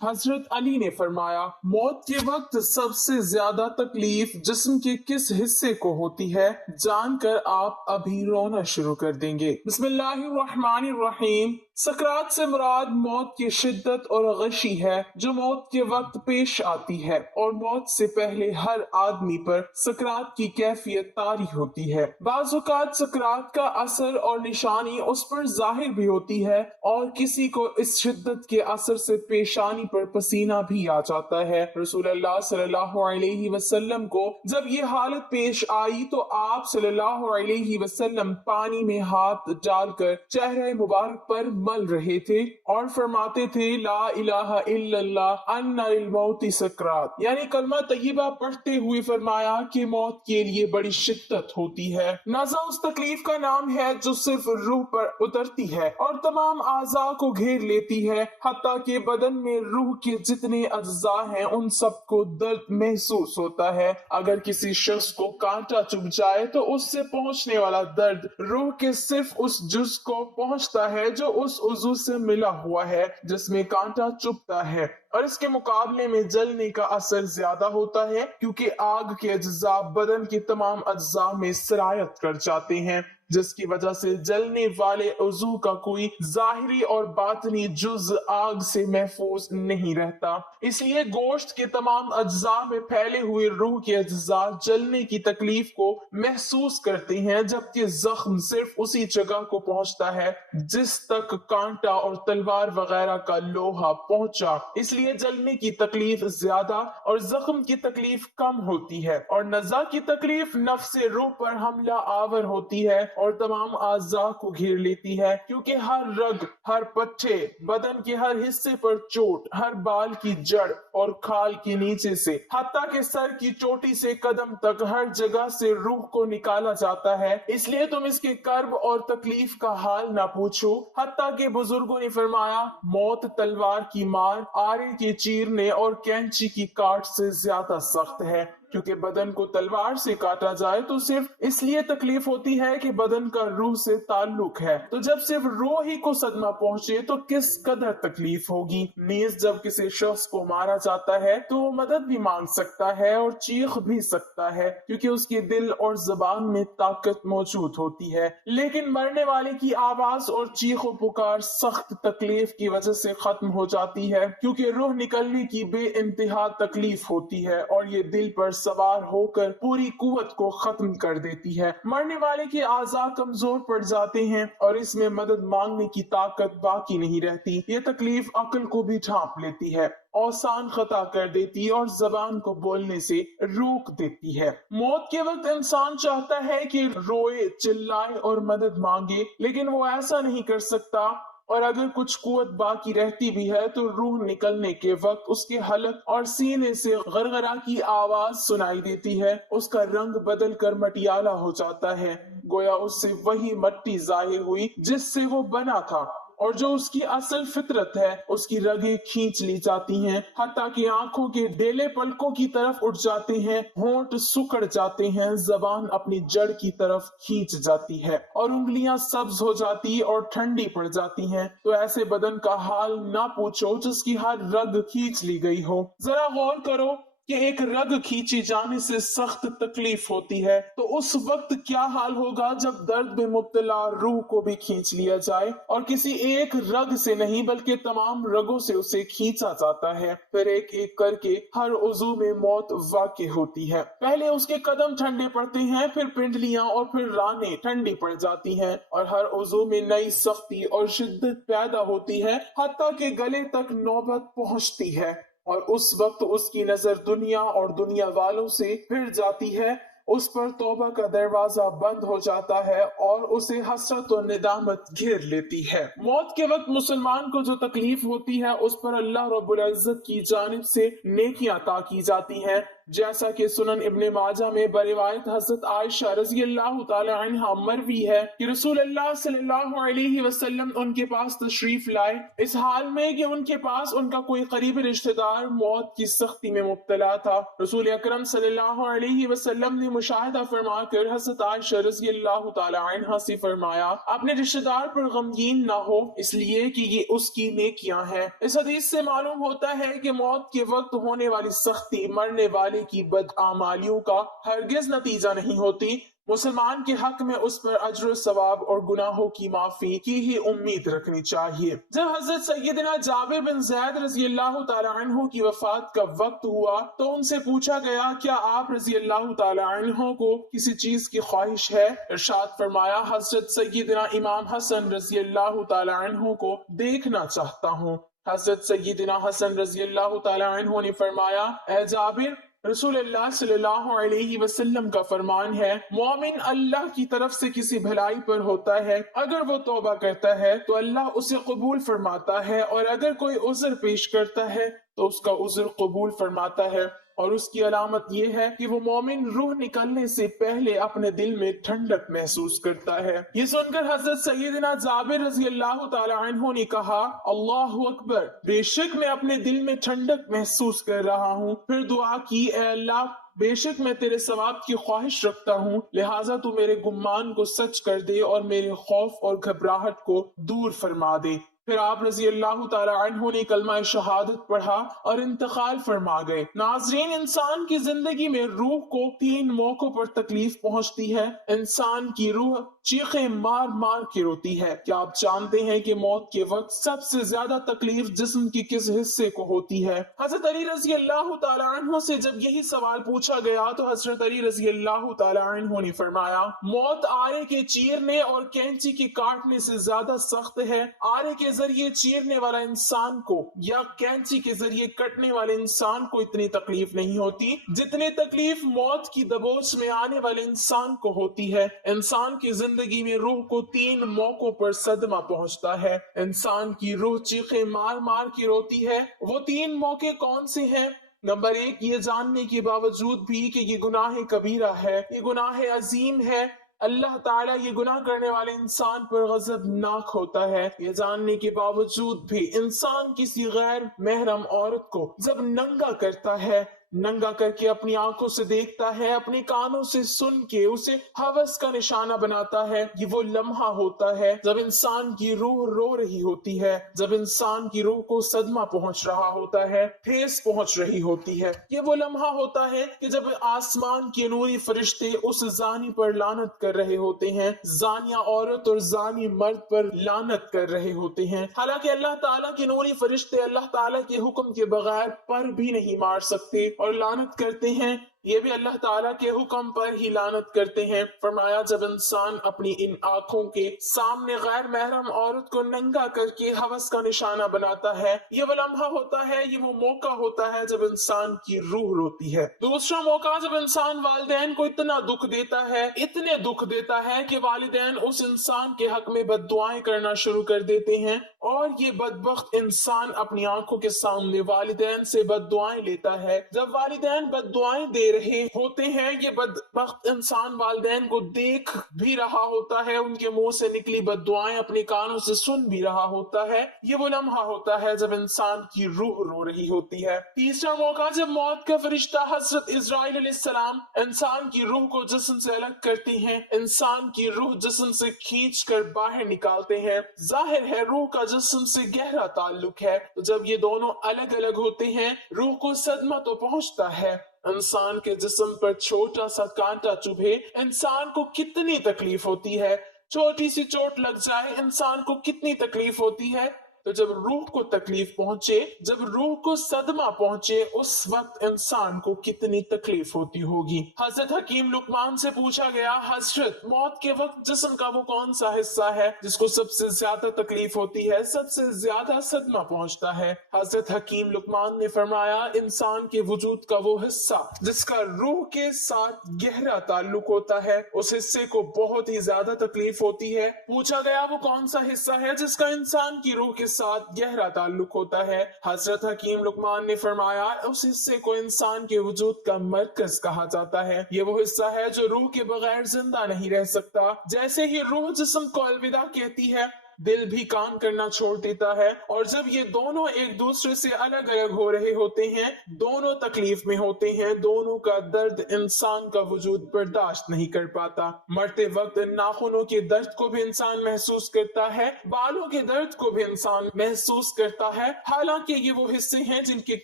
حضرت علی نے فرمایا، موت کے وقت سب سے زیادہ تکلیف جسم کے کس حصے کو ہوتی ہے جان کر آپ ابھی رونا شروع کر دیں گے۔ بسم اللہ الرحمن الرحیم۔ سکرات سے مراد موت کی شدت اور غشی ہے جو موت کے وقت پیش آتی ہے، اور موت سے پہلے ہر آدمی پر سکرات کی کیفیت طاری ہوتی ہے۔ بعض اوقات سکرات کا اثر اور نشانی اس پر ظاہر بھی ہوتی ہے، اور کسی کو اس شدت کے اثر سے پیشانی پر پسینہ بھی آ جاتا ہے۔ رسول اللہ صلی اللہ علیہ وسلم کو جب یہ حالت پیش آئی تو آپ صلی اللہ علیہ وسلم پانی میں ہاتھ ڈال کر چہرہ مبارک پر مل رہے تھے اور فرماتے تھے، لا الہ الا اللہ ان للموت سکرات، یعنی کلمہ طیبہ پڑھتے ہوئے فرمایا کہ موت کے لیے بڑی شدت ہوتی ہے۔ نزع اس تکلیف کا نام ہے جو صرف روح پر اترتی ہے اور تمام اعضاء کو گھیر لیتی ہے، حتیٰ کہ بدن میں روح کے جتنے اجزاء ہیں ان سب کو درد محسوس ہوتا ہے۔ اگر کسی شخص کو کانٹا چبھ جائے تو اس سے پہنچنے والا درد روح کے صرف اس جز کو پہنچتا ہے جو اس عضو سے ملا ہوا ہے جس میں کانٹا چبھتا ہے، اور اس کے مقابلے میں جلنے کا اثر زیادہ ہوتا ہے کیونکہ آگ کے اجزاء بدن کے تمام اجزاء میں سرایت کر جاتے ہیں، جس کی وجہ سے جلنے والے عضو کا کوئی ظاہری اور باطنی جز آگ سے محفوظ نہیں رہتا۔ اس لیے گوشت کے تمام اجزاء میں پھیلے ہوئے روح کے اجزاء جلنے کی تکلیف کو محسوس کرتے ہیں، جبکہ زخم صرف اسی جگہ کو پہنچتا ہے جس تک کانٹا اور تلوار وغیرہ کا لوہا پہنچا۔ اس لیے جلنے کی تکلیف زیادہ اور زخم کی تکلیف کم ہوتی ہے، اور نزع کی تکلیف نفس روح پر حملہ آور ہوتی ہے اور تمام اعضاء کو گھیر لیتی ہے، کیونکہ ہر رگ، ہر پٹھے، بدن کے ہر حصے پر چوٹ، ہر بال کی جڑ اور کھال کے نیچے سے حتیٰ کہ سر کی چوٹی سے قدم تک ہر جگہ سے روح کو نکالا جاتا ہے۔ اس لیے تم اس کے کرب اور تکلیف کا حال نہ پوچھو، حتیٰ کہ بزرگوں نے فرمایا، موت تلوار کی مار، آرے کے چیرنے اور کینچی کی کاٹ سے زیادہ سخت ہے، کیونکہ بدن کو تلوار سے کاٹا جائے تو صرف اس لیے تکلیف ہوتی ہے کہ بدن کا روح سے تعلق ہے، تو جب صرف روح ہی کو صدمہ پہنچے تو کس قدر تکلیف ہوگی۔ نیز جب کسی شخص کو مارا جاتا ہے تو وہ مدد بھی مانگ سکتا ہے اور چیخ بھی سکتا ہے، کیونکہ اس کے دل اور زبان میں طاقت موجود ہوتی ہے، لیکن مرنے والے کی آواز اور چیخ و پکار سخت تکلیف کی وجہ سے ختم ہو جاتی ہے، کیونکہ روح نکلنے کی بے انتہا تکلیف ہوتی ہے اور یہ دل پر سوار ہو کر پوری قوت کو ختم کر دیتی ہے۔ مرنے والے کے اعضاء کمزور پڑ جاتے ہیں اور اس میں مدد مانگنے کی طاقت باقی نہیں رہتی۔ یہ تکلیف عقل کو بھی ڈھانپ لیتی ہے، اوسان خطا کر دیتی اور زبان کو بولنے سے روک دیتی ہے۔ موت کے وقت انسان چاہتا ہے کہ روئے، چلائے اور مدد مانگے، لیکن وہ ایسا نہیں کر سکتا، اور اگر کچھ قوت باقی رہتی بھی ہے تو روح نکلنے کے وقت اس کے حلق اور سینے سے غرغرہ کی آواز سنائی دیتی ہے، اس کا رنگ بدل کر مٹیالہ ہو جاتا ہے، گویا اس سے وہی مٹی ظاہر ہوئی جس سے وہ بنا تھا، اور جو اس کی اصل فطرت ہے اس کی رگیں کھینچ لی جاتی ہیں، حتیٰ کہ آنکھوں کے ڈیلے پلکوں کی طرف اٹھ جاتے ہیں، ہونٹ سکڑ جاتے ہیں، زبان اپنی جڑ کی طرف کھینچ جاتی ہے اور انگلیاں سبز ہو جاتی اور ٹھنڈی پڑ جاتی ہیں۔ تو ایسے بدن کا حال نہ پوچھو جس کی ہر رگ کھینچ لی گئی ہو۔ ذرا غور کرو کہ ایک رگ کھینچی جانے سے سخت تکلیف ہوتی ہے، تو اس وقت کیا حال ہوگا جب درد میں مبتلا روح کو بھی کھینچ لیا جائے، اور کسی ایک رگ سے نہیں بلکہ تمام رگوں سے اسے کھینچا جاتا ہے، پھر ایک ایک کر کے ہر عضو میں موت واقع ہوتی ہے۔ پہلے اس کے قدم ٹھنڈے پڑتے ہیں، پھر پنڈلیاں اور پھر رانیں ٹھنڈی پڑ جاتی ہیں، اور ہر عضو میں نئی سختی اور شدت پیدا ہوتی ہے، حتیٰ کہ گلے تک نوبت پہنچتی ہے، اور اس وقت اس کی نظر دنیا اور دنیا والوں سے پھر جاتی ہے، اس پر توبہ کا دروازہ بند ہو جاتا ہے اور اسے حسرت و ندامت گھیر لیتی ہے۔ موت کے وقت مسلمان کو جو تکلیف ہوتی ہے اس پر اللہ رب العزت کی جانب سے نیکیاں عطا کی جاتی ہیں، जैसा कि सुनन इब्ने माजा में बरिवायत हज़रत आयशा रज़ी अल्लाह ताला अन्हा मरवी है कि रसूल अल्लाह सल्लल्लाहु अलैहि वसल्लम उनके पास तशरीफ लाए इस हाल में कि उनके पास उनका कोई करीबी रिश्तेदार मौत की सख्ती में मुब्तला था। रसूल अकरम सल्लल्लाहु अलैहि वसल्लम ने मुशाहिदा फरमाकर हज़रत आयशा रज़ी अल्लाह ताला अन्हा से फरमाया, अपने रिश्तेदार पर गमगीन ना हो, इसलिए कि ये उसकी नेकियां हैं। इस हदीस से मालूम होता है कि मौत के वक्त होने वाली सख्ती मरने वाले की बदआमालियों का हरगिज नतीजा नहीं होती। मुसलमान के हक में उस पर अज्र सवाब और गुनाहों की माफी की ही उम्मीद रखनी चाहिए। जब हजरत सैयदना जाबिर बिन ज़ैद रज़ी अल्लाह ताला अन्हु की वफात का वक्त हुआ तो उनसे पूछा गया, क्या आप रज़ी अल्लाह ताला अन्हु को किसी चीज की ख्वाहिश है? इरशाद फरमाया, हजरत सैयदना इमाम हसन रज़ी अल्लाह ताला अन्हु को देखना चाहता हूँ। हजरत सैयदना हसन रज़ी अल्लाह ताला अन्हु ने फरमाया, ए जाबिर, रसूल अल्लाह सल्लल्लाहु अलैहि वसल्लम का फरमान है, मोमिन अल्लाह की तरफ से किसी भलाई पर होता है, अगर वो तौबा करता है तो अल्लाह उसे कबूल फरमाता है और अगर कोई उज़्र पेश करता है तो उसका उज़्र कबूल फरमाता है। और उसकी अलामत यह है कि वो मोमिन रूह निकलने से पहले अपने दिल में ठंडक महसूस करता है। ये सुनकर हजरत सैयदना जाबिर रज़ी अल्लाह ताला अन्हु ने कहा, अल्लाहु अकबर, बेशक मैं अपने दिल में ठंडक महसूस कर रहा हूँ। फिर दुआ की, ए अल्लाह, बेशक मैं तेरे सवाब की ख्वाहिश रखता हूँ, लिहाजा तू मेरे गुमान को सच कर दे और मेरे खौफ और घबराहट को दूर फरमा दे। फिर आप रजी अल्लाह ताला अन्हु ने कलमा शहादत पढ़ा और इंतकाल फरमा गए। नाजरीन, इंसान की जिंदगी में रूह को 3 मौकों पर तकलीफ पहुंचती है। इंसान की रूह चीखें मार मार के रोती है। क्या आप जानते हैं कि मौत के वक्त सबसे ज्यादा तकलीफ जिस्म के किस हिस्से को होती है? हजरत अली रजी अल्लाह ताला अन्हु से जब यही सवाल पूछा गया तो हजरत अली रजी अल्लाह ताला अन्हु ने फरमाया, मौत आरे के चीरने और कैंची के काटने से ज्यादा सख्त है। आरे के जरिए चीरने वाला इंसान को या कैंची के जरिए कटने वाले इंसान को इतनी तकलीफ नहीं होती जितनी तकलीफ मौत की दबोच में आने वाले इंसान को होती है। इंसान की जिंदगी में रूह को 3 मौकों पर सदमा पहुंचता है। इंसान की रूह चीखें मार मार के रोती है। वो 3 मौके कौन से हैं? नंबर 1, ये जानने के बावजूद भी कि ये गुनाह कबीरा है, ये गुनाह अजीम है, अल्लाह ताला ये गुनाह करने वाले इंसान पर गज़बनाक होता है। ये जानने के बावजूद भी इंसान किसी गैर महरम औरत को जब नंगा करता है, नंगा करके अपनी आंखों से देखता है, अपने कानों से सुन के उसे हवस का निशाना बनाता है, ये वो लम्हा होता है जब इंसान की रूह रो रही होती है, जब इंसान की रूह को सदमा पहुंच रहा होता है, ठेस पहुंच रही होती है। ये वो लम्हा होता है कि जब आसमान के नूरी फरिश्ते उस जानी पर लानत कर रहे होते हैं, जानिया औरत और जानी मर्द पर लानत कर रहे होते हैं। हालांकि अल्लाह ताला के नूरी फरिश्ते अल्लाह ताला के हुक्म के बगैर पर भी नहीं मार सकते और लानत करते हैं, ये भी अल्लाह ताला के हुक्म पर ही लानत करते हैं। फरमाया, जब इंसान अपनी इन आंखों के सामने गैर महरम औरत को नंगा करके हवस का निशाना बनाता है, ये वो लम्हा होता है, ये वो मौका होता है जब इंसान की रूह रोती है। दूसरा मौका, जब इंसान वालिदैन को इतना दुख देता है, इतने दुख देता है कि वालिदैन उस इंसान के हक में बद्दुआएं करना शुरू कर देते हैं और ये बदबख्त इंसान अपनी आंखों के सामने वालिदैन से बद्दुआएं लेता है। जब वालिदैन बद्दुआएं दे रहे होते हैं, ये बदबख्त इंसान वालिदैन को देख भी रहा होता है, उनके मुंह से निकली बद्दुआएं अपने कानों से सुन भी रहा होता है। ये वो लम्हा होता है जब इंसान की रूह रो रही होती है। तीसरा मौका, जब मौत का फरिश्ता हजरत इजराइल अलैहिस्सलाम इंसान की रूह को जिस्म से अलग करते हैं, इंसान की रूह जिस्म से खींच कर बाहर निकालते हैं। जाहिर है रूह का जिस्म से गहरा ताल्लुक है, तो जब ये दोनों अलग अलग होते हैं, रूह को सदमा तो पहुंचता है। इंसान के जिस्म पर छोटा सा कांटा चुभे, इंसान को कितनी तकलीफ होती है। छोटी सी चोट लग जाए, इंसान को कितनी तकलीफ होती है। तो जब रूह को तकलीफ पहुंचे, जब रूह को सदमा पहुंचे, उस वक्त इंसान को कितनी तकलीफ होती होगी। हजरत हकीम लुकमान से पूछा गया, हजरत, मौत के वक्त जिस्म का वो कौन सा हिस्सा है जिसको सबसे ज्यादा तकलीफ होती है, सबसे ज्यादा सदमा पहुंचता है? हजरत हकीम लुकमान ने फरमाया, इंसान के वजूद का वो हिस्सा जिसका रूह के साथ गहरा ताल्लुक होता है, उस हिस्से को बहुत ही ज्यादा तकलीफ होती है। पूछा गया, वो कौन सा हिस्सा है जिसका इंसान की रूह के साथ गहरा ताल्लुक होता है। हजरत हकीम लुकमान ने फरमाया, उस हिस्से को इंसान के वजूद का मरकज कहा जाता है। ये वो हिस्सा है जो रूह के बगैर जिंदा नहीं रह सकता। जैसे ही रूह जिस्म को अलविदा कहती है, दिल भी काम करना छोड़ देता है, और जब ये दोनों एक दूसरे से अलग अलग हो रहे होते हैं, दोनों तकलीफ में होते हैं, दोनों का दर्द इंसान का वजूद बर्दाश्त नहीं कर पाता। मरते वक्त नाखूनों के दर्द को भी इंसान महसूस करता है, बालों के दर्द को भी इंसान महसूस करता है। हालांकि ये वो हिस्से हैं जिनके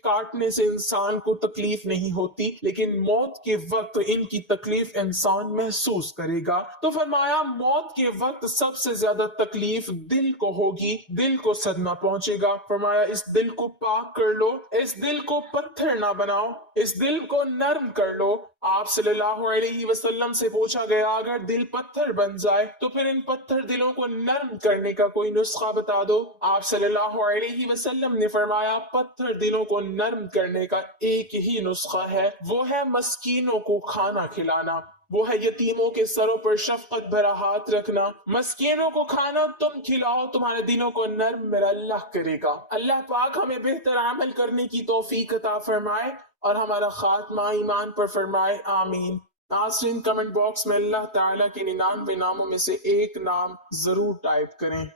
काटने से इंसान को तकलीफ नहीं होती, लेकिन मौत के वक्त इनकी तकलीफ इंसान महसूस करेगा। तो फरमाया, मौत के वक्त सबसे ज्यादा तकलीफ दिल को होगी, दिल को सदमा पहुंचेगा। फरमाया, इस दिल को पाक कर लो, इस दिल को पत्थर ना बनाओ, इस दिल को नरम कर लो। आप सल्लल्लाहु अलैहि वसल्लम से पूछा गया, अगर दिल पत्थर बन जाए तो फिर इन पत्थर दिलों को नरम करने का कोई नुस्खा बता दो। आप सल्लल्लाहु अलैहि वसल्लम ने फरमाया, पत्थर दिलों को नरम करने का एक ही नुस्खा है, वो है मस्कीनों को खाना खिलाना, वो है यतीमों के सरों पर शफकत भरा हाथ रखना। मस्कीनों को खाना तुम खिलाओ, तुम्हारे दिलों को नर्म मेरा अल्लाह करेगा। अल्लाह पाक हमें बेहतर अमल करने की तौफीक अता फरमाए और हमारा खात्मा ईमान पर फरमाए, आमीन। नाज़रीन, कमेंट बॉक्स में अल्लाह ताला के 99 नामों में से एक नाम जरूर टाइप करें।